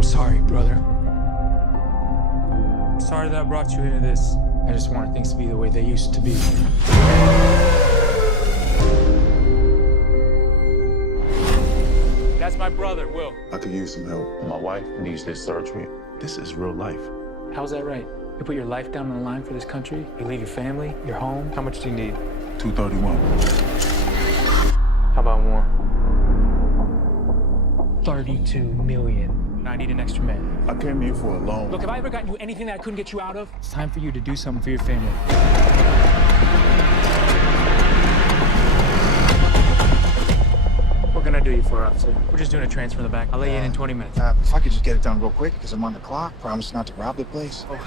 I'm sorry, brother. Sorry that I brought you into this. I just wanted things to be the way they used to be. That's my brother, Will. I could use some help. My wife needs this surgery. This is real life. How's that right? You put your life down on the line for this country? You leave your family, your home? How much do you need? 231. How about more? 32 million. I need an extra man. I came here for a loan. Look, have I ever gotten you anything that I couldn't get you out of? It's time for you to do something for your family. What can I do you for, officer? We're just doing a transfer in the back. I'll let you in 20 minutes. If I could just get it done real quick, because I'm on the clock. Promise not to rob the place. Oh.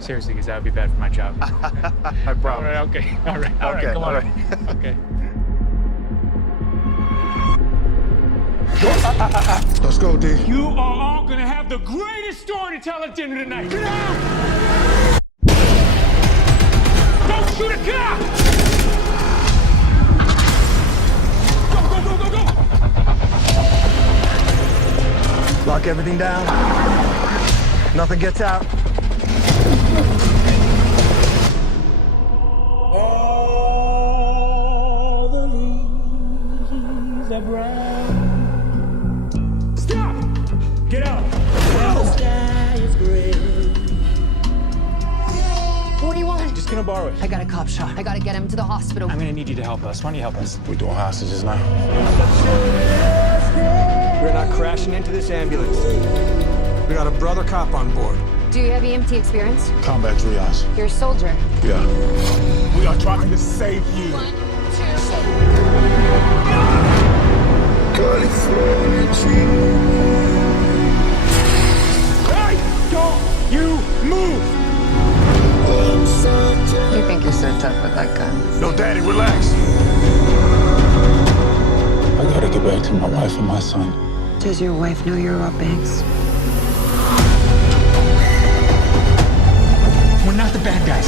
Seriously, because that would be bad for my job. I promise. All right, okay. All right, Okay, come on. all right. Okay. Let's go, D. You are all gonna have the greatest story to tell at dinner tonight. Get out! Don't shoot a cop! Go! Lock everything down. Nothing gets out. All the leaves are brown. Stop! Get out! The sky is gray. 41. Just gonna borrow it. I got a cop shot. I gotta get him to the hospital. I'm gonna need you to help us. Why don't you help us? We're doing hostages now. We're not crashing into this ambulance. We got a brother cop on board. Do you have EMT experience? Combat triage. You're a soldier. Yeah. We are trying to save you. California Hey! Don't you move! You think you're so tough with that gun? No, Daddy, relax. I gotta get back to my wife and my son. Does your wife know you're Rob Banks? We're not the bad guys.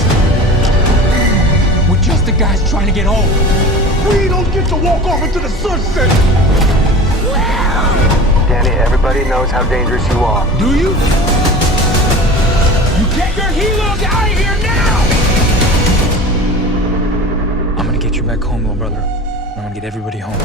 We're just the guys trying to get home. We don't get to walk off into the sunset. Danny, everybody knows how dangerous you are. Do you? You get your helos out of here now! I'm gonna get you back home, little brother. I'm gonna get everybody home.